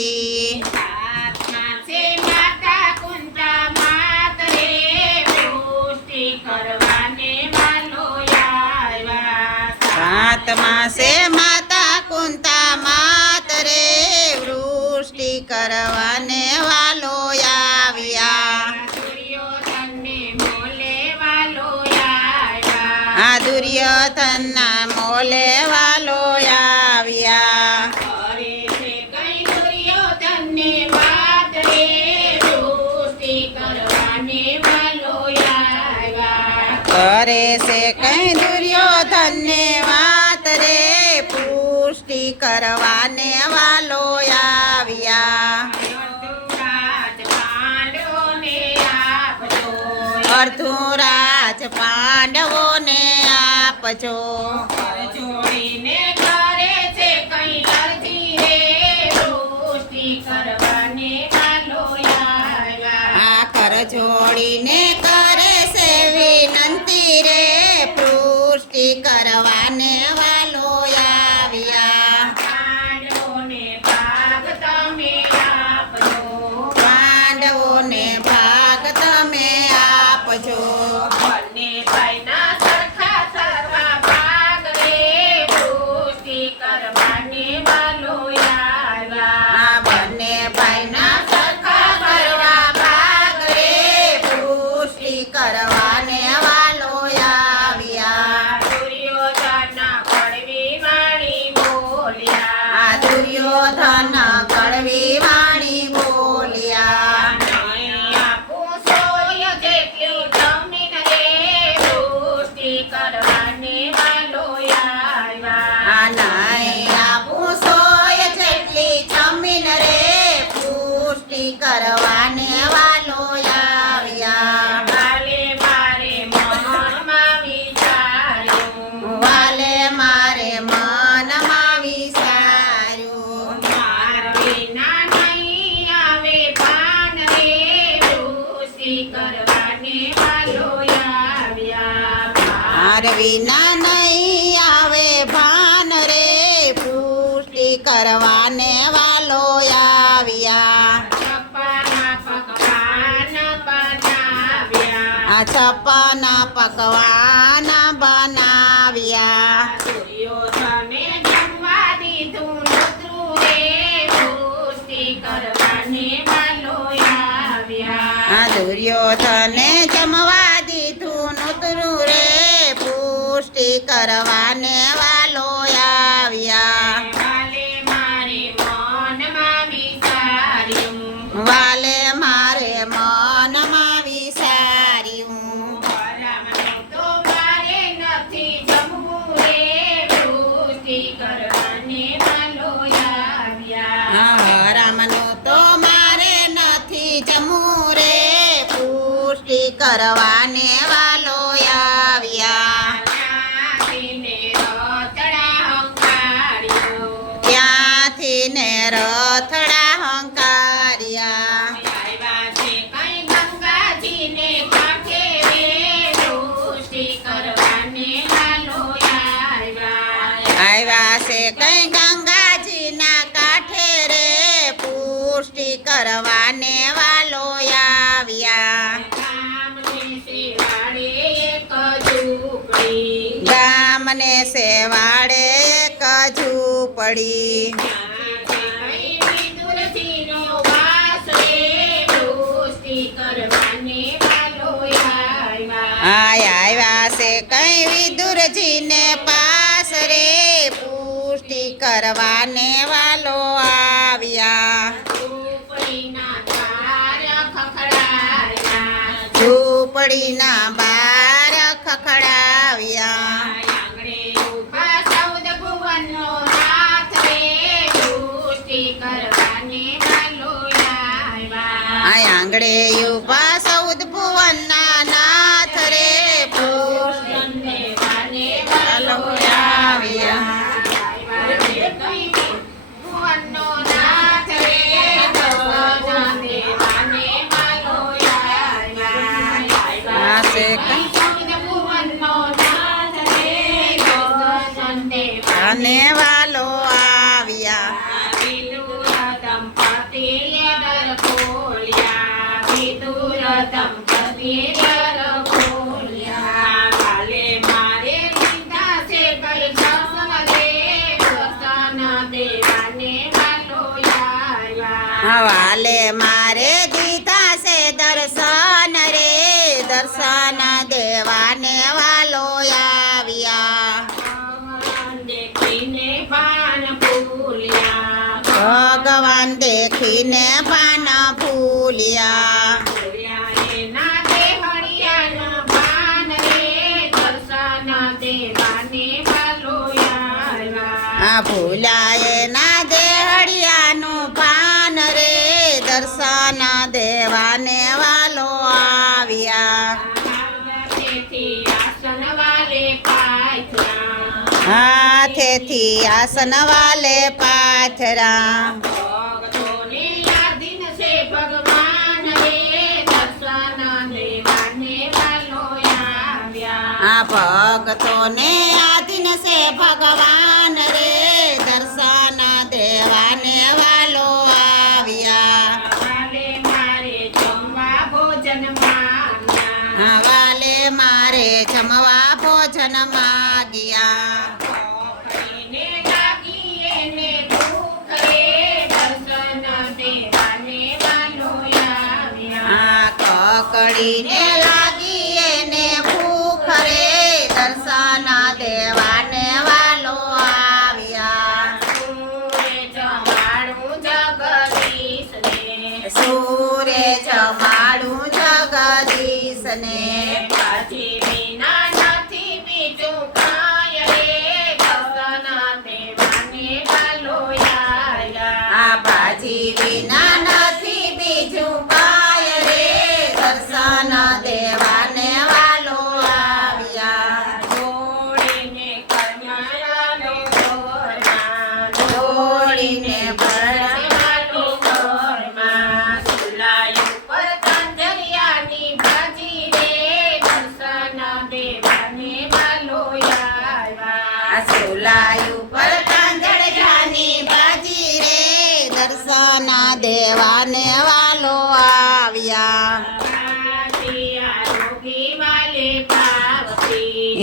હતી માસે માતા કુંતા માત રે વૃષ્ટિ કરવાને વાલો આવ્યા. આ દુર્યોધનના કરે છે કઈ દુર્યોધનને વાત રે? પુષ્ટિ કરવાને વાલો આવ્યા. અર્ધુરાજ પાંડવોને આપજો. જોડીને તાર વિના નહીં આવે ભાન રે. પુષ્ટિ કરવાને વાલો આવ્યા. છપ્પના પકવાન બનાવ્યા. દુર્યોધને કરવાને વાલો આવ્યા. ત્યાંથી ને રથડા હંકાર્યા. ગામને સેવાડે કજુ પડી આય આવ્યા છે કઈ વિદુરજીને પુષ્ટિ કરવાને વાલો આવ્યા. ઝૂંપડીના આંગણે ઊભા સૌદ ભુવનના નાથ રે ભુવનનો વાલે મારે દીધા છે દર્શન રે. દર્શન દેવાને આ ભૂલાએ ના દેહળિયાનું પાન રે દર્શન દેવાને વાલો આવ્યા. હાથેથી આસન વાલે પાથરા. ભક્તોને આધીન છે ભગવાન આ કકડીને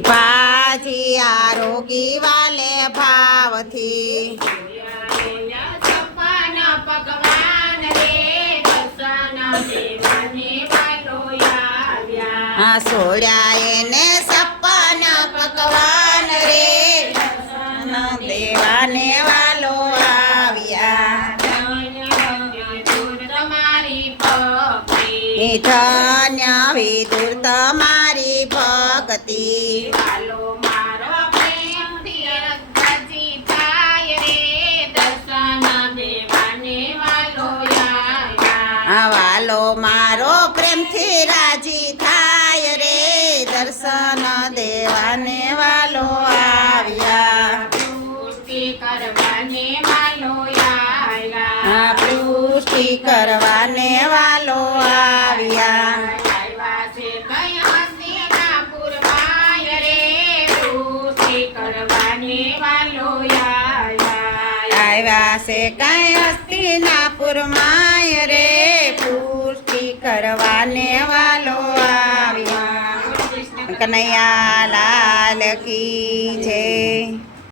પાછી આરોગી વાલે ભાવથી. આ સોળ્યા એને સપના પકવાન રે દેવાને વાલો આવ્યા ધન્ય વિદુર તમારી મારો પ્રેમથી રંગાજી થાય રે, દર્શન દેવાને વાલો આવ્યા. વાલો મારો પ્રેમથી રાજી થાય રે દર્શન દેવાને વાલો આવ્યા પુષ્ટિ કરવાને વાલો આવ્યા. પુષ્ટિ કરવાને આવ્યા. છે કઈ હસ્તિનાપુર માય રે પુષ્ટિ કરવાને વાલો આવ્યા કનૈયા લાલ કી જય